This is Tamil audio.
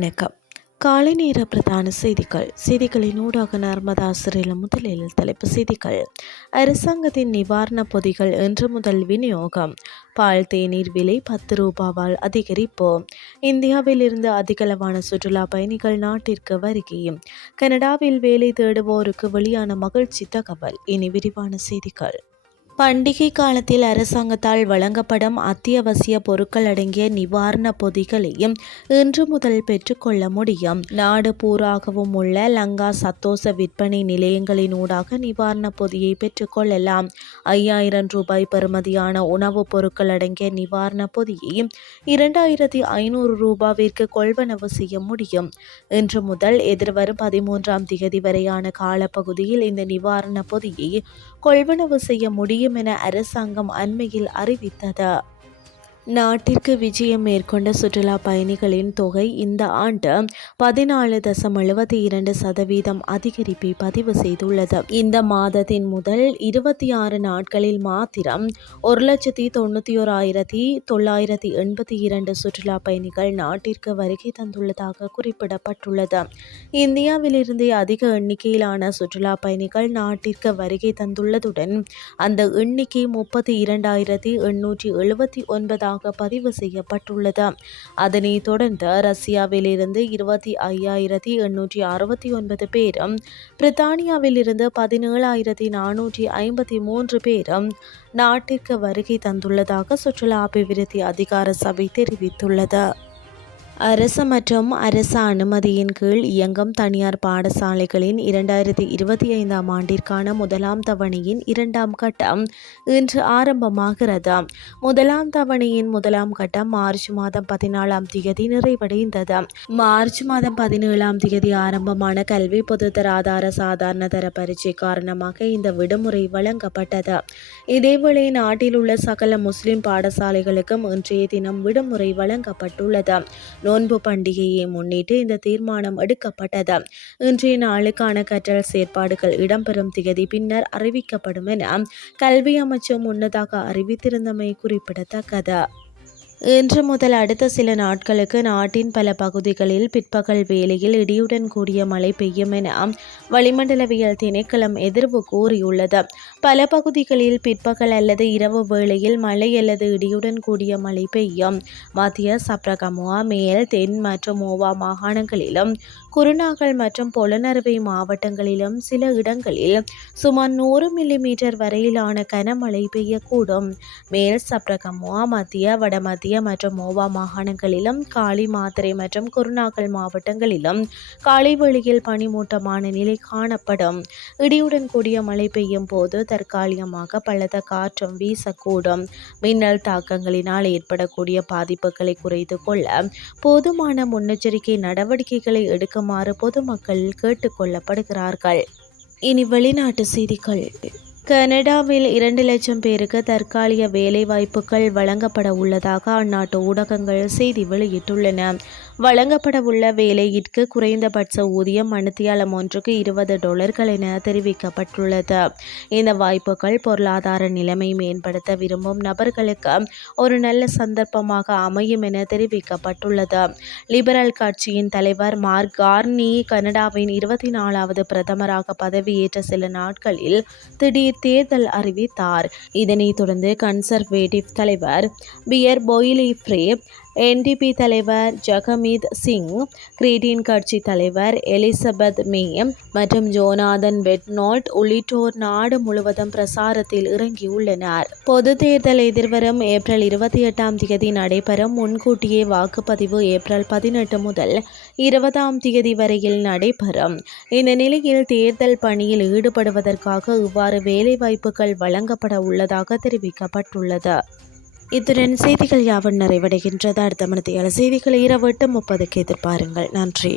வணக்கம். காலை நேர பிரதான செய்திகளின் ஊடாக நர்மதா சிறையில் முதலில் தலைப்பு செய்திகள். அரசாங்கத்தின் நிவாரணப் பொதிகள் இன்று முதல் விநியோகம். பால் தேநீர் விலை 10 ரூபாவால் அதிகரிப்பு. இந்தியாவில் இருந்து அதிகளவான சுற்றுலா பயணிகள் நாட்டிற்கு வருகை. கனடாவில் வேலை தேடுவோருக்கு வெளியான மகிழ்ச்சி தகவல். இனி விரிவான செய்திகள். பண்டிகை காலத்தில் அரசாங்கத்தால் வழங்கப்படும் அத்தியாவசிய பொருட்கள் அடங்கிய நிவாரண பொதிகளையும் இன்று முதல் பெற்றுக்கொள்ள முடியும். நாடு பூராகவும் உள்ள லங்கா சத்தோச விற்பனை நிலையங்களின் ஊடாக நிவாரண பொதியை பெற்றுக்கொள்ளலாம். 5000 ரூபாய் பெறுமதியான உணவுப் பொருட்கள் அடங்கிய நிவாரண பொதியை 2500 ரூபாவிற்கு கொள்வனவு செய்ய முடியும். இன்று முதல் எதிர்வரும் 13ஆம் திகதி வரையான காலப்பகுதியில் இந்த நிவாரண பொதியை கொள்வனவு செய்ய முடியும் என அரசாங்கம் அண்மையில் அறிவித்தது. நாட்டிற்கு விஜயம் மேற்கொண்ட சுற்றுலா பயணிகளின் தொகை இந்த ஆண்டு 14.72% அதிகரிப்பை பதிவு செய்துள்ளது. இந்த மாதத்தின் முதல் 26 நாட்களில் மாத்திரம் 1,91,982 சுற்றுலா பயணிகள் நாட்டிற்கு வருகை தந்துள்ளதாக குறிப்பிடப்பட்டுள்ளது. இந்தியாவிலிருந்தே அதிக எண்ணிக்கையிலான சுற்றுலா பயணிகள் நாட்டிற்கு வருகை தந்துள்ளதுடன் அந்த எண்ணிக்கை 32,879 பதிவு செய்யப்பட்டுள்ளது. அதனைத் தொடர்ந்து ரஷ்யாவில் இருந்து 25,869 பேரும், பிரித்தானியாவில் இருந்து 17,453 பேரும் நாட்டிற்கு வருகை தந்துள்ளதாக சுற்றுலா அபிவிருத்தி அதிகார சபை தெரிவித்துள்ளது. அரசு மற்றும் அரசு அனுமதியின் கீழ் இயங்கும் தனியார் பாடசாலைகளின் 2025ஆம் ஆண்டிற்கான முதலாம் தவணையின் 2ஆம் கட்டம் இன்று ஆரம்பமாகிறது. முதலாம் தவணையின் முதலாம் கட்டம் மார்ச் மாதம் 14ஆம் திகதி நிறைவடைந்தது. மார்ச் மாதம் 17ஆம் திகதி ஆரம்பமான கல்வி பொதுத்தராதார சாதாரண தர பரீட்சை காரணமாக இந்த விடுமுறை வழங்கப்பட்டது. இதேவேளை நாட்டில் உள்ள சகல முஸ்லிம் பாடசாலைகளுக்கும் இன்றைய தினம் விடுமுறை வழங்கப்பட்டுள்ளது. நோன்பு பண்டிகையை முன்னிட்டு இந்த தீர்மானம் எடுக்கப்பட்டது. இன்றைய நாளுக்கான கற்றல் செயற்பாடுகள் இடம்பெறும் திகதி பின்னர் அறிவிக்கப்படும் என கல்வி அமைச்சு முன்னதாக அறிவித்திருந்தமை குறிப்பிடத்தக்கது. இன்று முதல் அடுத்த சில நாட்களுக்கு நாட்டின் பல பகுதிகளில் பிற்பகல் வேளையில் இடியுடன் கூடிய மழை பெய்யும் என வளிமண்டலவியல் திணைக்களம் எதிர்வு கூறியுள்ளது. பல பகுதிகளில் பிற்பகல் அல்லது இரவு வேளையில் மழை அல்லது இடியுடன் கூடிய மழை பெய்யும். மத்திய சப்ரகமுவா, மேல், தென் மற்றும் மோவா மாகாணங்களிலும், குருநாகல் மற்றும் பொலனறுவை மாவட்டங்களிலும் சில இடங்களில் சுமார் 100 மில்லிமீட்டர் வரையிலான கனமழை பெய்யக்கூடும். மேல் சப்ரகமுவா, மத்திய, வடமத்திய மற்றும் மோவா மாகாணங்களிலும், காலி, மாத்தறை மற்றும் குருநாகல் மாவட்டங்களிலும் காலை வேளையில் பனிமூட்டமான நிலை காணப்படும். இடியுடன் கூடிய மழை பெய்யும் போது தற்காலிகமாக பலத்த காற்றும் வீசக்கூடும். மின்னல் தாக்கங்களினால் ஏற்படக்கூடிய பாதிப்புகளை குறைத்து கொள்ள போதுமான முன்னெச்சரிக்கை நடவடிக்கைகளை எடுக்குமாறு பொதுமக்கள் கேட்டுக் கொள்ளப்படுகிறார்கள். இனி வெளிநாட்டு செய்திகள். கனடாவில் 2 லட்சம் பேருக்கு தற்காலிக வேலைவாய்ப்புகள் வழங்கப்பட உள்ளதாக அந்நாட்டு ஊடகங்கள் செய்தி வெளியிட்டுள்ளன. வழங்கப்பட உள்ள வேலையிற்கு குறைந்தபட்ச ஊதியம் மணித்தியாலம் ஒன்றுக்கு $20 என தெரிவிக்கப்பட்டுள்ளது. இந்த வாய்ப்புகள் பொருளாதார நிலைமை மேம்படுத்த விரும்பும் நபர்களுக்கு ஒரு நல்ல சந்தர்ப்பமாக அமையும் என தெரிவிக்கப்பட்டுள்ளது. லிபரல் கட்சியின் தலைவர் மார்க் கார்னி கனடாவின் 24வது பிரதமராக பதவியேற்ற சில நாட்களில் திடீர் தேர்தல் அறிவித்தார். இதனைத் தொடர்ந்து கன்சர்வேட்டிவ் தலைவர் பியர் பொய்லிஃப்ரே, NDP தலைவர் ஜகமீத் சிங், கிரீட்டின் கட்சி தலைவர் எலிசபெத் மே மற்றும் ஜோனாதன் பெட்னோல்ட் உள்ளிட்டோர் நாடு முழுவதும் பிரசாரத்தில் இறங்கியுள்ளனர். பொது தேர்தல் எதிர்வரும் ஏப்ரல் 28ஆம் திகதி நடைபெறும். முன்கூட்டியே வாக்குப்பதிவு ஏப்ரல் 18 முதல் 20ஆம் திகதி வரையில் நடைபெறும். இந்த நிலையில் தேர்தல் பணியில் ஈடுபடுவதற்காக இவ்வாறு வேலைவாய்ப்புகள் வழங்கப்பட உள்ளதாக தெரிவிக்கப்பட்டுள்ளது. இத்துடன் செய்திகள் யாவும் நிறைவடைகின்றது. அடுத்த மணித்தியால செய்திகளை இரவு 8:30 எதிர்பாருங்கள். நன்றி.